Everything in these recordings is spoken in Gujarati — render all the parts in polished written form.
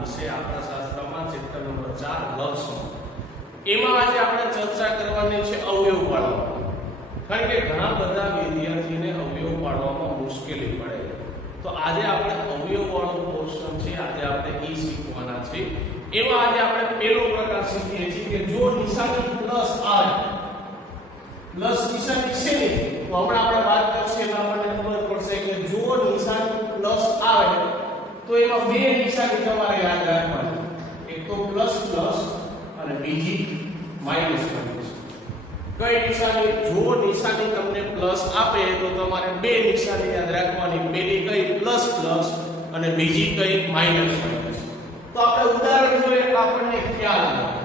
વિશે આપણા શાસ્ત્રમાં ચેપ્ટર નંબર 4 લવ સોંગ એમાં આજે આપણે ચર્ચા કરવાની છે અવયવ પાડવા. કારણ કે ઘણા બધા વિદ્યાર્થીને અવયવ પાડવામાં મુશ્કેલી પડે, તો આજે આપણે અવયવ વાળો પોર્શન છે આજે આપણે ઈ શીખવાના છે. એમાં આજે આપણે પહેલો પ્રકાર શીખીએ છીએ કે જો નિશાની પ્લસ આવે, પ્લસ નિશાની છે ને તો હમણાં આપણે વાત કરશું એટલે આપણને ખબર પડશે કે જો નિશાની પ્લસ આવે તો એમાં બે નિશાની તમારે યાદ રાખવાની, એક તો પ્લસ પ્લસ અને બીજી માઈનસ માઈનસ. કઈ નિશાની? જો નિશાની તમને પ્લસ આપે તો તમારે બે નિશાની યાદ રાખવાની, પહેલી કઈ પ્લસ પ્લસ અને બીજી કઈ માઈનસ માઈનસ. તો આપણે ઉદાહરણ જોઈએ તો આપણને ખ્યાલ આવે.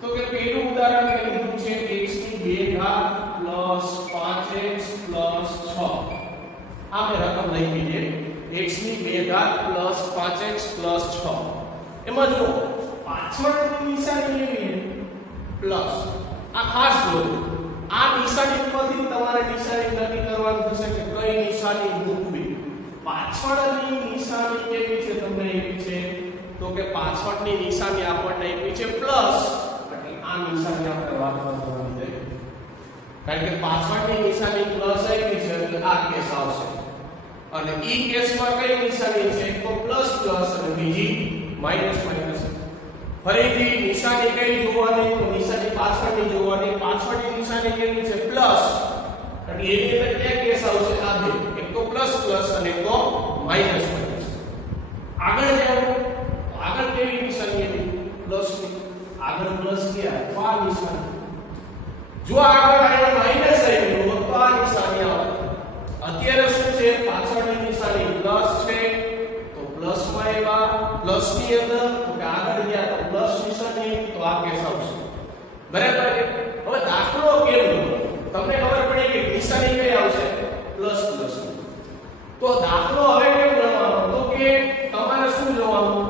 તો કે પહેલું ઉદાહરણ મેં લીધું છે x ની 2 ઘાત પ્લસ 5x પ્લસ 6. આપણે રકમ લખી દઈએ x ની 2 ઘાત પ્લસ 5x પ્લસ 6. એમાં જો પાછળની નિશાની લેવી પ્લસ. આ ખાસ જોજો, આ નિશાની પરથી તમારે નિશાની નક્કી કરવાનું થશે કે કઈ નિશાની મૂકવી. પાછળની નિશાની કેવી છે તમને એવી છે તો કે પાછળની નિશાની આપણને આપી છે પ્લસ, એટલે આ નિશાની આપણે વાપરવાની છે. કારણ કે પાછળની નિશાની પ્લસ આપી છે એટલે આ કેસ આવશે. અને ઈ કેસમાં કઈ નિશાની છે? તો પ્લસ પ્લસ અને બીજી માઈનસ માઈનસ. ફરીથી નિશાની કઈ જોવાની? તો નિશાની પાછળની જોવાની. પાછળની નિશાની કેવી છે? પ્લસ, એટલે એની અંદર કયા કેસ આવશે? આ બે, એક તો પ્લસ પ્લસ અને એક તો માઈનસ માઈનસ. આગળ જાઓ, આગળ કેવી નિશાની હતી? પ્લસ ની. આગળ પ્લસ ક્યાં? તો આ નિશાની. જો આગળ આયા માઈનસ આવ્યું તો આ નિશાની આવે. અત્યારે શું છે? પાછળની નિશાની પ્લસ છે તો પ્લસ માં આવ્યા, પ્લસ ની અંદર તો કે આગળ ગયા તો પ્લસ નિશાની, તો આ કેસ આવશે. બરાબર. હવે દાખલો કેવો તમને ખબર પડી કે નિશાની કઈ આવશે? Plus plus. તો દાખલો હવે કેમ ગણવાનો? તો કે તમારે શું જોવાનું?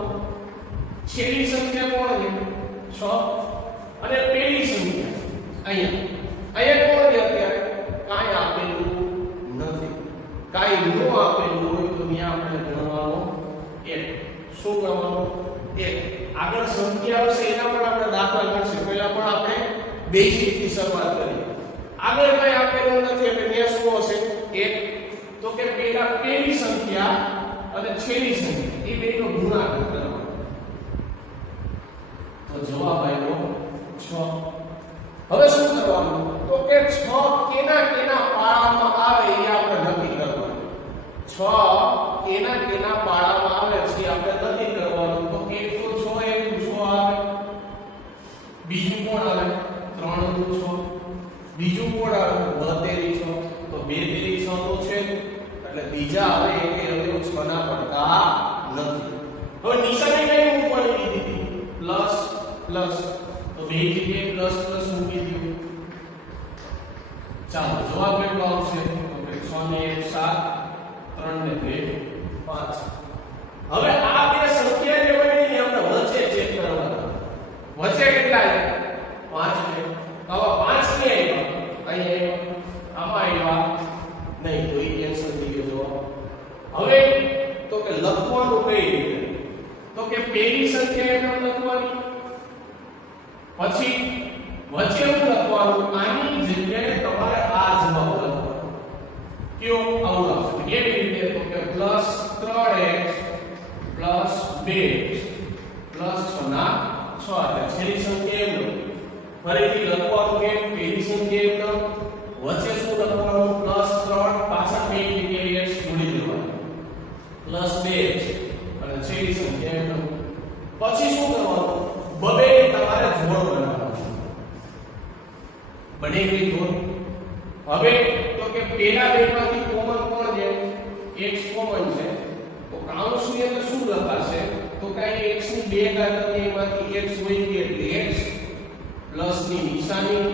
છેલ્લી સંખ્યા કોણ છે? 6 અને પહેલી સંખ્યા અહીંયા કોણ છે? અત્યારે કાંઈ આપેલું નથી. કાંઈ ન આપેલું હોય તો ત્યાં આપણે ગણવાનું 1. શું ગણવાનું? 1. આગળ સંખ્યા આવશે એના પર આપણે દાખલા ગણશું. પહેલા પણ આપણે બેઝિક થી શરૂઆત કરી. આગળ કઈ આપેલું નથી એટલે ત્યાં શું હશે? 1. તો કે પહેલી સંખ્યા અને છેલ્લી સંખ્યા એ બેનો ગુણાકાર કરવાનો. તો જવાબ આવ્યો 6. હવે શું કરવાનું? તો કે 6 કેના કેના પાળામાં આવે એ આપણે નક્કી કરવાનું. 6 કેના પાળામાં આવે છે આપણે નક્કી કરવાનું. તો એક તો 6 એક 6 આવે, બીજું કોણ આવે? 3 નું 6, બીજું કોણ આવે? 72 6. તો 2 3 6 તો છે એટલે બીજા આવે કે હવે 6 ના પડતા નથી. હવે નિશાની કઈ મૂકવાની કીધી? Plus plus. તો બે જગ્યાએ પ્લસ પ્લસ મૂકી દીધું. ચાલો જવાબ કેટલો આવશે? તો કે 6 ને 1 7, 3 ને 2 5. હવે આ બે સંખ્યા જે હોય ને આપણે વચ્ચે ચેક કરવાના. વચ્ચે કેટલા આવ્યા? 5 છે. હવે 5 ને આવ્યા, અહીંયા આવ્યા, આમાં આવ્યા નહીં, તો એ કેન્સલ થઈ ગયો જવાબ. હવે તો કે લખવાનું કઈ રીતે? તો કે પહેલી સંખ્યા એમ લખવાની, પછી વચ્ચે શું લખવાનું? આની જગ્યાએ તમારે આ જવાબ લખવાનો. કયો? આવું લખવાનું. કેવી રીતે? તો કે plus 3x plus 2x plus 6 ના 6. એટલે છેલ્લી સંખ્યા એમ લો. ફરીથી લખવાનું કે પહેલી સંખ્યા એમ લો, વચ્ચે શું લખવાનું? પ્લસ 3, પાછળ બે જગ્યાએ x જોડી દેવાનું, પ્લસ 2x અને છેલ્લી સંખ્યા એમ લો. પછી શું કરવાનું? બબે તમારે જોડ બનાવવાનું. બની ગઈ જોડ. હવે તો કે પહેલા બેમાંથી કોમન કોણ છે? x કોમન છે. તો કૌંસની અંદર શું લખાશે? તો કાઈ x ની 2 ઘાત હતી એમાંથી x વહી ગઈ એટલે x પ્લસ ની નિશાની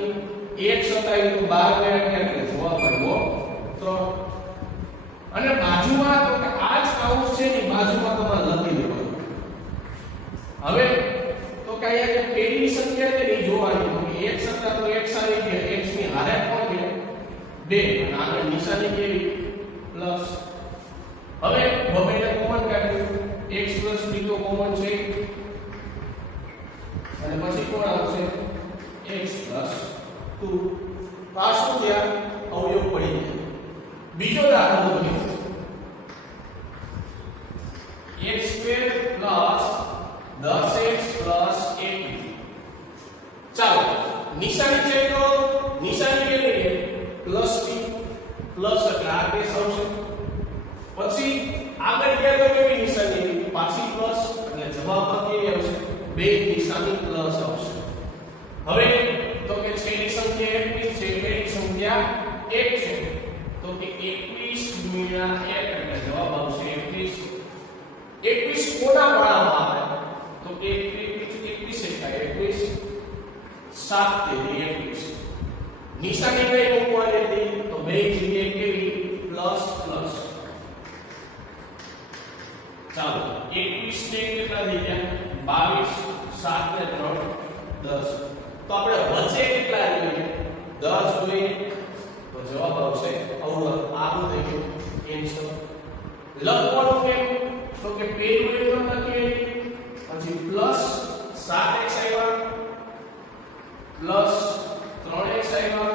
x હતા એ તો 12 ગયા એટલે જવાબ આવ્યો 3. અને બાજુમાં તો કે આ જ કૌંસ છે ની બાજુમાં તમારે લખી દેવાનું. હવે તો કે અહીંયા પહેલી સંખ્યા છે ને જોવાની. તો કે x હતા તો x આવી ગયા, x ની હારે કોણ છે? 2. અને આગળ નિશાની કેવી? પ્લસ. હવે બબેને કોમન કાઢ્યું x + b તો કોમન છે અને પછી કોણ આવશે x + 2 તો આ શું થયા અવયવ પડી ગયા બીજો દાખલો છે x² + 10x + 1 ચાલો નિશાની ચેક કરો નિશાની કેવી છે પ્લસ ની પ્લસ એટલે આ કેસ આવશે પછી આગળ ગયા તો કેવી નિશાની પાછી પ્લસ એટલે જવાબમાં કેવી આવશે બે નિશાની પ્લસ આવશે હવે તો કે છેલ્લી સંખ્યા 21 છે પેલી સંખ્યા 1 છે તો કે 21 * 1 એટલે જવાબ આવશે 21 21 કોના પાડામાં આવે તો કે 21 એટલે 21 7 તેરી 21 નિશાની કઈ મૂકવાની હતી તો બે જગ્યાએ કેવી પ્લસ પ્લસ ચાલો 21 ને કેટલા થઈ ગયા 22 7 ને 3 10 તો આપણે વચ્ચે કેટલા જોઈએ 10 જોઈએ તો જવાબ આવશે અવયવ આનું થઈ ગયું કેન્સલ લખવાનું કેમ તો કે પેલું એકમ લખીએ પછી પ્લસ 7x આવ્યા પ્લસ 3x આવ્યા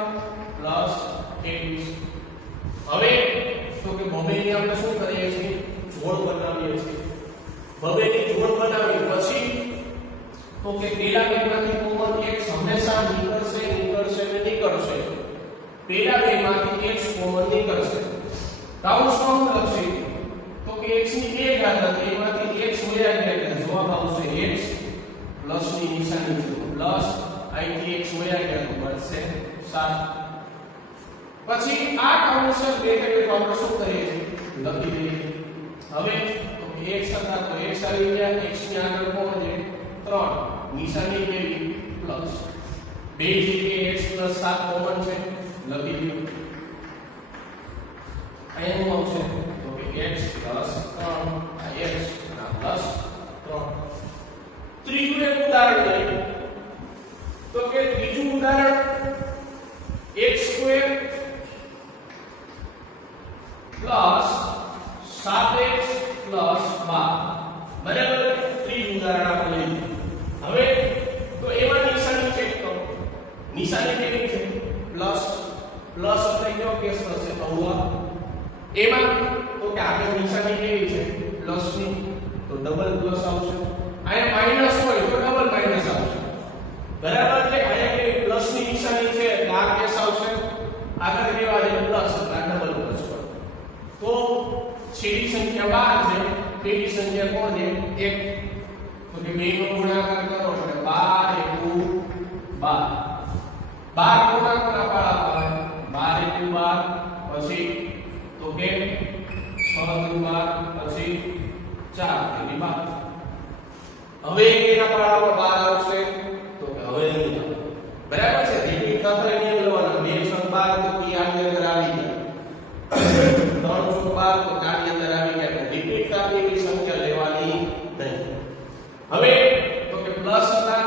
પ્લસ 21 હવે તો કે બબેની આપણે શું કરીએ છીએ જોડ બનાવીએ છીએ બબેની જોડ બનાવી પછી તો કે પેલા બેમાંથી કોમન x હંમેશા નીકળશે નીકળશે ને નીકળશે પેલા બેમાંથી x કોમન નીકળશે કાઉન્સમાં શું લખશે તો કે x ની બે ઘાત હતી એમાંથી x વયા ગયા એટલે જવાબ આવશે x પ્લસ ની નિશાની છે પ્લસ અહીંથી x વયા ગયા તો બનશે 7 પછી આ કાઉન્સર બ્રેકેટ આપણે શું કરીએ છીએ લખી દઈએ હવે તો x હતા તો x આવી ગયા x ની આગળ કોણ છે 3 નિશાની કેવી પ્લસ બે જગ્યાએ x + 7 કોમન છે લખી દઈએ અહીંયા આવશે તો કે x + 3 આ x ના પ્લસ 3 ત્રીજું એક ઉદાહરણ લઈએ તો કે ત્રીજું ઉદાહરણ x² + 7x + 12 બરાબર ત્રીજું ઉદાહરણ આપણે લઈએ હવે તો એમાં નિશાની ચેક કરો નિશાની કેવી છે પ્લસ પ્લસ એટલે કયો કેસ થશે અવયવ એમાં તો કે આગળ નિશાની કેવી છે પ્લસ ની તો ડબલ પ્લસ આવશે અહીંયા માઈનસ હોય તો ડબલ માઈનસ આવશે બરાબર એટલે અહીંયા કેવી પ્લસ ની નિશાની છે એટલે આ કેસ આવશે આગળ કેવા છે પ્લસ એટલે ડબલ પ્લસ હોય તો છેલ્લી સંખ્યા 12 છે પેલી સંખ્યા કોણ છે 1 તો કે બે નો ગુણાકાર કરો એટલે 12 * 12 12 કોના કોના પાડા આવે 12 * 12 પછી તો કે 6 * 12 પછી 4 * 12 હવે એના પાડામાં 12 આવશે તો કે હવે નહીં આવે બરાબર છે રીપીટ આપણે નહીં લેવાના 2 * 12 તો કી આની અંદર આવી ગયા 3 * 12 તો કાની અંદર આવી ગયા રીપીટ કાપી એવી સંખ્યા લેવાની નહીં હવે તો કે પ્લસ હતા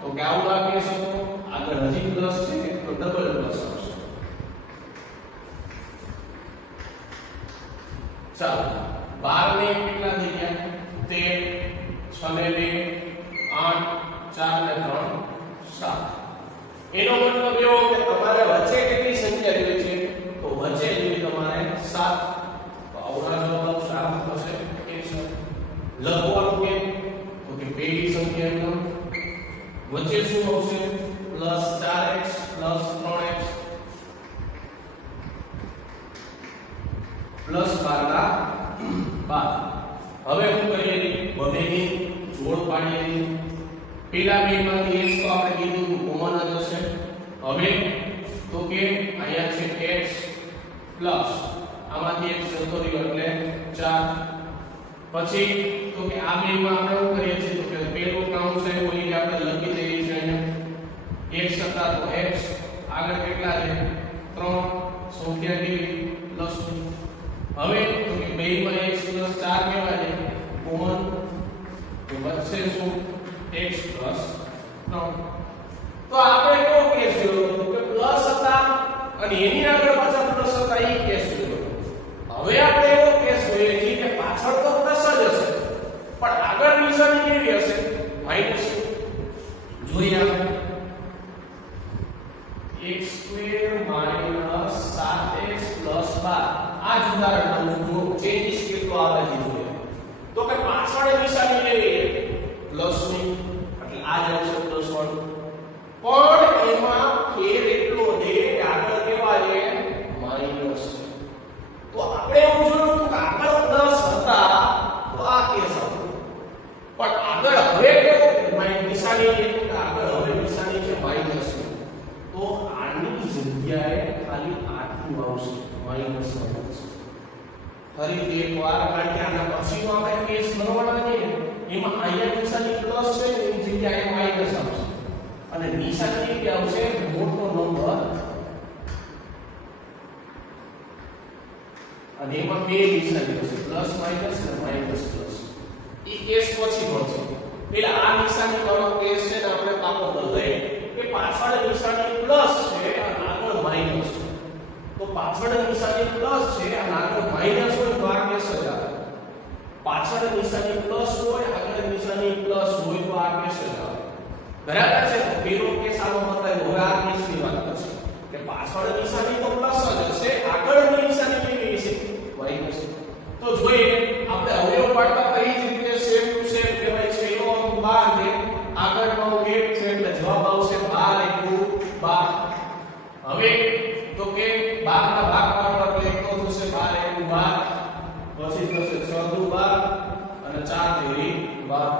તો કે આવું લાગે છે આગળ હજી પ્લસ છે તો ડબલ પ્લસ આવશે ચાલો 12 ને કેટલા થઈ ગયા 13 6 ને 2 8 4 ને 3 7 એનો મતલબ એવો કે તમારે વચ્ચે કેટલી સંખ્યા જોઈએ છે તો વચ્ચે જોઈએ તમારે 7 તો આવડા જવાબ સાફ થશે 1 લખવાનું કેમ તો કે પેલી સંખ્યા એકમ વચ્ચે શું આવશે +4x + 3x +12 હવે શું કરીએ બબેની જોડ પાડીએ પેલા બેમાંથી x તો આપણે કીધું કોમન જ હશે હવે તો કે અહીંયા છે x પ્લસ આમાંથી x જતો રહ્યો એટલે 4 પછી તો કે આ બેમાં આપણે શું કરીએ છીએ તો કે પેલું કાઉન્ટ છે કોઈ આપણે લખી દઈએ છીએ અહીંયા x હતા તો x આગળ કેટલા છે 3 સંખ્યા કેવી પ્લસ હવે તો કે બેમાં x + 4 કેવા છે કોમન તો વચ્ચે શું x + 3 તો આપણે કેવો કેસ જોયો તો કે પ્લસ હતા અને એની આગળ પાછા પ્લસ હતા એ કેસ જોયો હવે આપણે એવો કેસ જોઈએ છે કે પાછળ તો પ્લસ જ હશે માઈનસ જોઈએ આપણે x² માઈનસ 7x પ્લસ 12 આ જ ઉદાહરણ જો ચેન્જીસ કેટલો આવે છે જોઈએ તો કે પાછળ નિશાની લેવી પ્લસ ની એટલે આ જ આવશે પ્લસ 1 પણ એમાં ફેર એટલો છે કે આગળ કેવા છે માઈનસ તો આપણે એવું જોયું કે આગળ પ્લસ હતા તો આ કેસ હતો પણ આગળ હવે કેવો નિશાની છે તો આગળ હવે નિશાની છે માઈનસ તો આની જગ્યાએ ખાલી આટલું આવશે માઈનસ ફરીથી એકવાર કારણ કે આના પછીનો આપણે કેસ ગણવાના છે એમાં અહીંયા નિશાની પ્લસ છે એની જગ્યાએ માઈનસ આવશે અને નિશાની કે આવશે મોટો નંબર અને એમાં બે નિશાની હશે પ્લસ માઈનસ અને માઈનસ પ્લસ ઈ કેસ પછી મળશે પેલા આ નિશાની વાળો કેસ છે ને આપણે પાકો બદલાય કે પાછળ નિશાની પ્લસ છે અને આગળ માઈનસ છે તો પાછળ નિશાની પ્લસ છે અને આગળ માઈનસ હોય તો આ કેસ જ આવે પાછળ નિશાની પ્લસ હોય આગળ નિશાની પ્લસ હોય તો આ કેસ જ આવે બરાબર છે તો પેલો કેસ આનો બતાવ્યો હવે આ કેસની વાત કરશે કે પાછળ નિશાની તો પ્લસ જ હશે આગળની નિશાની કેવી છે માઈનસ તો જોઈએ આપણે અવયવ પાડતા કઈ જ રીતે સેમ ટુ સેમ કે ભાઈ છેલ્લો અંક 12 છે આગળનો અંક 1 છે એટલે જવાબ આવશે 12 * 12 હવે તો કે 12 ના ભાગ પાડવા એટલે એક તો થશે 12 * 12 પછી થશે 6 * 12 અને 4 * 12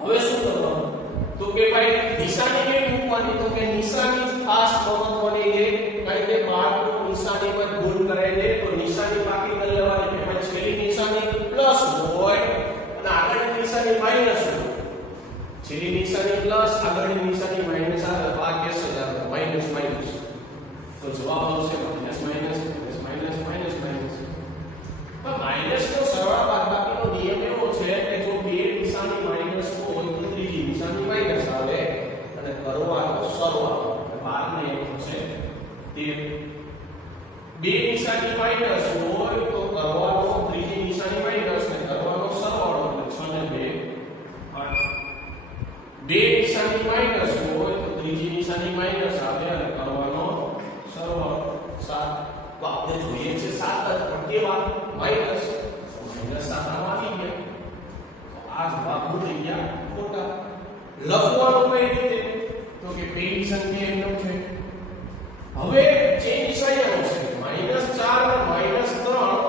હવે શું કરવાનું તો કે ભાઈ નિશાની કેવી મૂકવાની તો કે નિશાની ખાસ મહત્વની છે કારણ કે બાળકો નિશાનીમાં ભૂલ કરે છે તો નિશાની પાકી કરી લેવાની કે ભાઈ છેલ્લી નિશાની પ્લસ હોય અને આગળની નિશાની માઈનસ હોય છેલ્લી નિશાની પ્લસ આગળની નિશાની માઈનસ આવે તો આ કેસ જ આવે માઈનસ માઈનસ તો જવાબ આવશે minus minus minus minus minus પણ માઈનસ નો સરવાળા બાદબાકીનો નિયમ એવો છે કે જો બે નિશાની માઈનસ હોય તો ત્રીજી નિશાની માઈનસ આવે અને કરવાનો સરવાળો 12 ને 1 થશે 13 બે નિશાની માઈનસ હોય તો કરવાનો ત્રીજી નિશાની માઈનસ ને કરવાનો સરવાળો એટલે 6 ને 2 8 બે નિશાની માઈનસ હોય તો ત્રીજી નિશાની માઈનસ આવે અને કરવાનો સરવાળો 7 તો આપણે જોઈએ છે 7 જ પણ કેવા માઈનસ માઈનસ 7 આવી ગયા તો આ જવાબ થઈ ગયા ખોટા લખવાનું કઈ રીતે તો કે પેલી સંખ્યા એમનો છે હવે ચેન્જ થયા છે -4 અને -3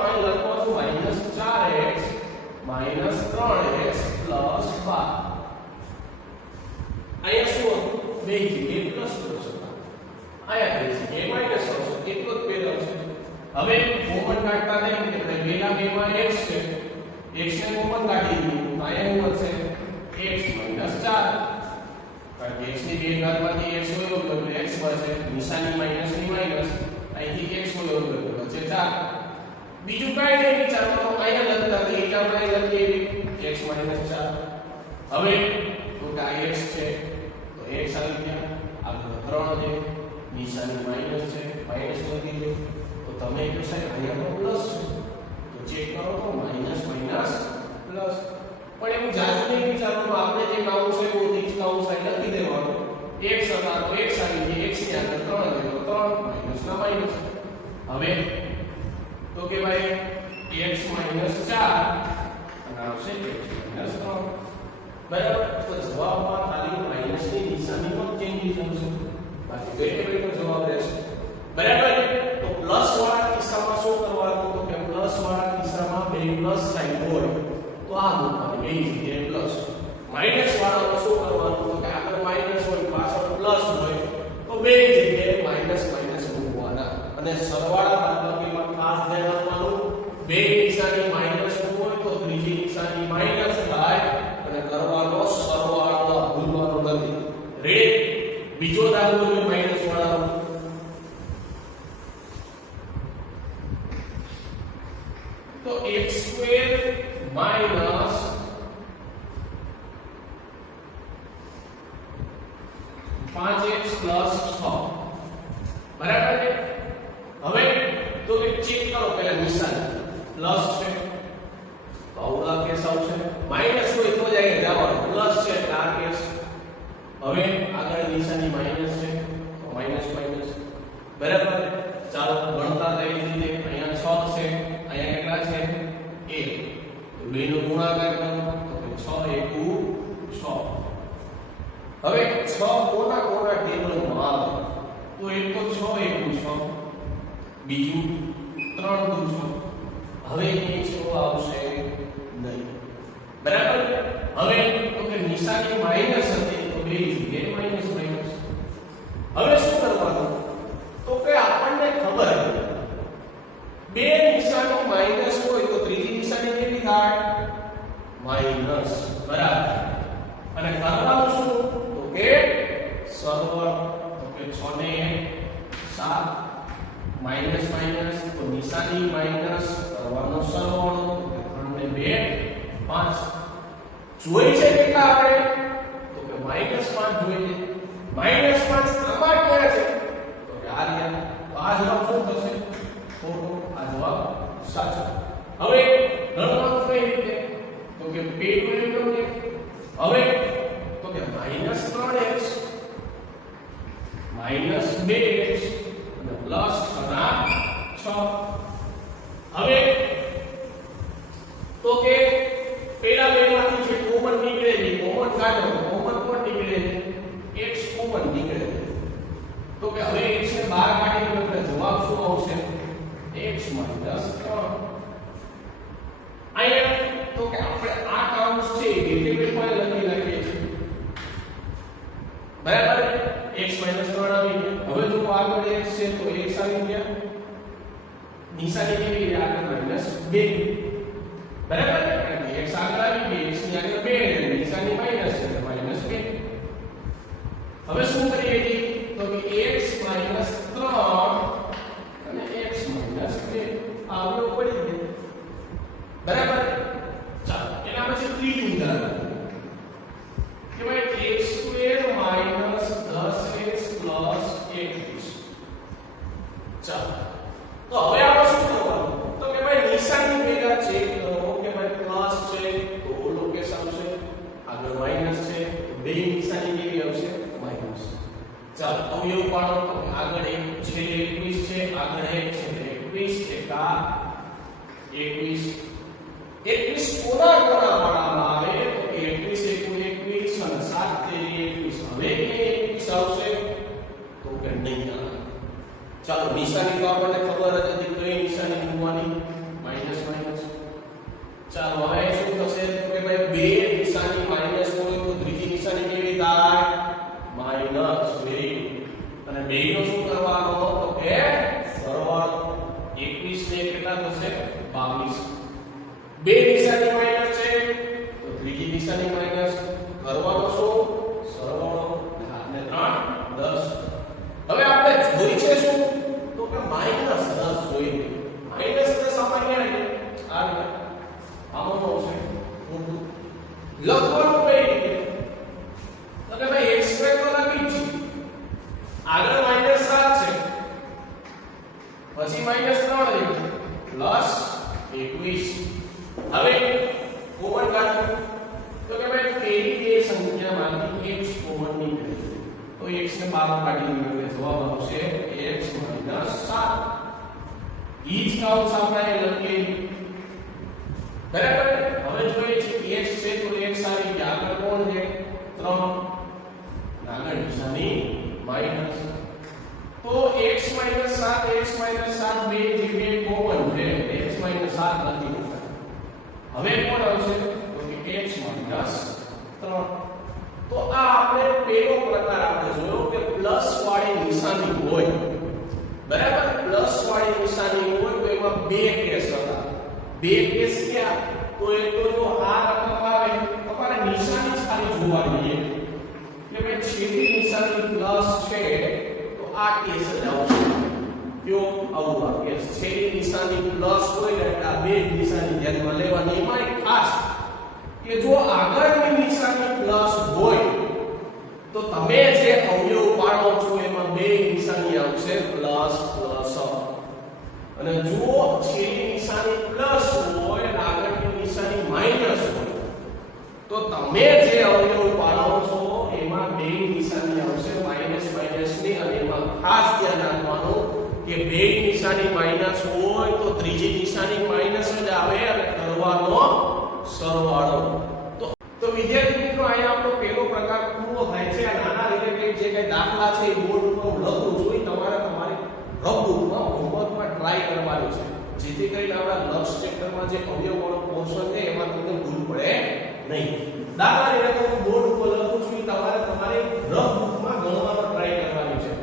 અહીં લખવાનું -4x -3x + 12 અહીંયા શું બે જગ્યાએ પ્લસ પ્લસ હતા આયા બે જગ્યાએ માઈનસ આવશે એટલો જ ફેર આવશે હવે કોમન કાઢતા નહીં એટલે પહેલા બેમાં x છે x ને કોમન કાઢી દીધું આયા શું થશે x - 4 કારણ કે x ની બે ઘાતમાંથી x હોય તો x બચે નિશાની માઈનસ ની માઈનસ અહીંથી x હોય તો બચે 4 બીજું કાઈ નહીં વિચારવાનું અહીંયા લખતા કે એ આપણે લખીએ x - 4 હવે તો કે આ x છે તો x આવી ગયા આગળ 3 છે નિશાની માઈનસ છે માઈનસ લખી દો તો તમે કહો સાહેબ અહીંયા તો પ્લસ છે તો ચેક કરો તો માઈનસ માઈનસ પ્લસ પણ એવું જાજુ નહીં વિચારવાનું આપણે જે કાઉન્સ છે वो तीन काउंस અહીં લખી દેવાનું x હતા તો x આવી ગઈ x ની આગળ 3 છે તો 3 માઈનસ ના માઈનસ હવે તો કે ભાઈ x - 4 અને આવશે x - 3 બરાબર તો જવાબમાં ખાલી માઈનસ ની નિશાનીમાં ચેન્જીસ આવશે બાકી વેરિયેબલ નો જવાબ રહેશે બરાબર તો પ્લસ વાળા કિસ્સામાં શું કરવાનું તો કે પ્લસ વાળા કિસ્સામાં બે પ્લસ સાઈન હોય તો આ મૂકવાની બે જગ્યાએ પ્લસ માઈનસ વાળામાં શું કરવાનું તો કે આગળ માઈનસ હોય પાછળ પ્લસ હોય તો બે જગ્યાએ માઈનસ માઈનસ મૂકવાના અને સરવાળા બાદબાકીમાં ખાસ ધ્યાન આપવાનું બે નિશાની માઈનસ હોય તો ત્રીજી નિશાની માઈનસ થાય અને કરવાનો સરવાળો ભૂલવાનો નથી રેડ બીજો દાખલો છે માઈનસ વાળાનો તો x² - 5x + 6 બરાબર છે હવે તો કે ચેક કરો પહેલા નિશાની પ્લસ છે તો અવળા કેસ આવશે માઈનસ હોય તો જ આગળ જવાનું પ્લસ છે એટલે આ કેસ હવે આગળ નિશાની માઈનસ છે તો માઈનસ માઈનસ બરાબર ચાલો ગણતા થઈ રીતે અહીંયા 6 છે અહીંયા કેટલા છે 1 બે નો ગુણાકાર કરો તો 6 એકુ 6 હવે 6 કોના કોના ટેબલમાં આવે તો એક તો 6 એકુ 6 બીજું 3 દુ 6 હવે એ 6 આવશે નહીં બરાબર હવે તો કે નિશાની માઈનસ હતી તો બે જગ્યાએ માઈનસ માઈનસ હવે શું કરવાનું તો કે આપણને ખબર બે નિશાની માઈનસ હોય તો ત્રીજી નિશાની કેવી થાય માઈનસ બરાબર અને કરવાનું શું તો કે સરવાળો તો કે 6 ને 7 માઈનસ માઈનસ તો નિશાની માઈનસ કરવાનો સરવાળો તો 3 ને 2 5 જોઈ છે કેટલા આપણે તો કે -5 જોઈએ -5 આમાં ક્યાં છે તો કે આ રહ્યા તો આ જવાબ શું થશે ખોટો આ જવાબ સાચો હવે ગણવાનું કઈ રીતે તો કે પેલું એકમ ને હવે તો કે -3x -2x અને પ્લસ 6 હવે તો કે પેલા બેમાંથી જે કોમન નીકળે છે કોમન કાઢો તો કોમન કોણ નીકળે છે x કોમન નીકળે છે તો કે હવે x ને બહાર કાઢી દો એટલે જવાબ શું આવશે x - 3 અહીંયા તો કે આપણે આ કાઉન્સ છે વેરિયેબલ માં લખી નાખીએ છીએ બરાબર x - 3 આવી ગયો હવે જો આગળ x છે તો x આવી ગયા નિશાની કેવી આગળ -2 બરાબર x આગળ આવી ગઈ x ની આગળ 2 નિશાની માઈનસ છે -2 હવે શું કરીએ છીએ તો કે x - 3 અને x - 2 આવડો પડી ગયો બરાબર ચાલો એના પછી ત્રીજું ઉદાહરણ કે ભાઈ x² - 10x + 21 ચાલો તો હવે આપણે શું કરવાનું તો કે ભાઈ નિશાની ભેગા ચેક કરો કે ભાઈ પ્લસ છે તો ઓલો કેસ આવશે આગળ માઈનસ છે બે નિશાની કેવી આવશે માઈનસ ચાલો અવયવ પાડો તો આગળ એક છે 21 છે આગળ એક છે 21 એકા 21 21 કોના કોના પાડવામાં આવે તો 21 એકુ 21 અને 7 તેરી 21 હવે કે 21 આવશે તો કે નહીં આવે ચાલો નિશાની તો આપણને ખબર જ હતી કઈ નિશાની મૂકવાની માઈનસ માઈનસ ચાલો હવે શું થશે તો કે ભાઈ બે નિશાની માઈનસ હોય તો ત્રીજી નિશાની કેવી થાય માઈનસ વેરી અને બેનો શું કરવાનો તો કે સરવાળો 21 ને કેટલા થશે 22 બે નિશાની માઈનસ છે તો ત્રીજી નિશાની માઈનસ કરવાનો શું સરવાળો 7 ને 3 10 હવે આપણે જોઈ છે શું તો કે -10 જોઈએ -10 સામાન્ય આવે આમાં આવશે લખવાનું કઈ રીતે તો કે ભાઈ x² તો લખી છે આગળ -7 છે પછી -3 લઈ પ્લસ 21 હવે કોમન કાઢો તો કે ભાઈ પેલી બે સંખ્યામાંથી x કોમન નીકળે તો x ને બહાર કાઢી દો એટલે જવાબ આવશે x - 7 ઈ જ કાઉન્સ આપણે લખીએ બરાબર હવે જોઈએ છે x છે તો x આવી ગયા આગળ કોણ છે 3 આગળ નિશાની માઈનસ તો x - 7 બે જે કોમન છે x - 7 નથી હવે કોણ આવશે તો કે x - 3 તો આ આપણે પેલો પ્રકાર આપણે જોયો કે પ્લસ વાળી નિશાની હોય બરાબર પ્લસ વાળી નિશાની હોય તો એમાં બે કેસ હતા બે કેસ ક્યાં તો એક તો જો આ રકમ આવે તમારે નિશાની ખાલી જોવાની છે કે ભાઈ છેલ્લી નિશાની પ્લસ છે તો આ કેસ જ આવશે કયો આવું કેસ છેલ્લી નિશાની પ્લસ હોય એટલે આ બે નિશાની ધ્યાનમાં લેવાની એમાં ખાસ કે જો આગળની નિશાની પ્લસ હોય તો તમે જે અવયવ પાડો છો એમાં બે નિશાની આવશે પ્લસ પ્લસ અને જો છેલ્લી નિશાની પ્લસ હોય આગળની નિશાની તો તમે જે અવયવ પાડો છો એમાં બે નિશાની આવશે માઈનસ માઈનસ ની, અને એમાં ખાસ ધ્યાન રાખવાનું કે બે નિશાની માઈનસ હોય તો ત્રીજી નિશાની માઈનસ જ આવે અને કરવાનો સરવાળો. તો વિદ્યાર્થી મિત્રો અહીંયા આપણો પહેલો પ્રકાર પૂરો થાય છે. આ નાના રિલેટેડ જે કઈ દાખલા છે એ બોર્ડ ઉપર હું લખું છું, એ તમારે તમારી રફબુકમાં હોમવર્કમાં ટ્રાય કરવાનું છે, જેથી કરીને આપણા લક્ષ ચેપ્ટરમાં જે અવયવવાળો પોર્શન છે એમાં તમને ભૂલ પડે નહીં. દાખલા તરીકે હું બોર્ડ ઉપર લખું છું, તમારે તમારી રફબુકમાં ગણવાનો ટ્રાય કરવાની છે.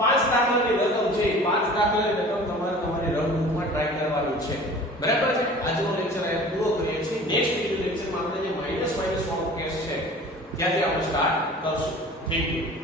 પાંચ દાખલાની રકમ છે, પાંચ દાખલાની રકમ તમારે તમારી રફબુકમાં ટ્રાય કરવાની છે. બરાબર છે. આજનો લેક્ચર અહીંયા પૂરો કરીએ છીએ. નેક્સ્ટ વિડિયો લેક્ચરમાં આપણે જે માઈનસ માઈનસ વાળો કેસ છે ત્યાંથી આપણે સ્ટાર્ટ કરશું. Thank you.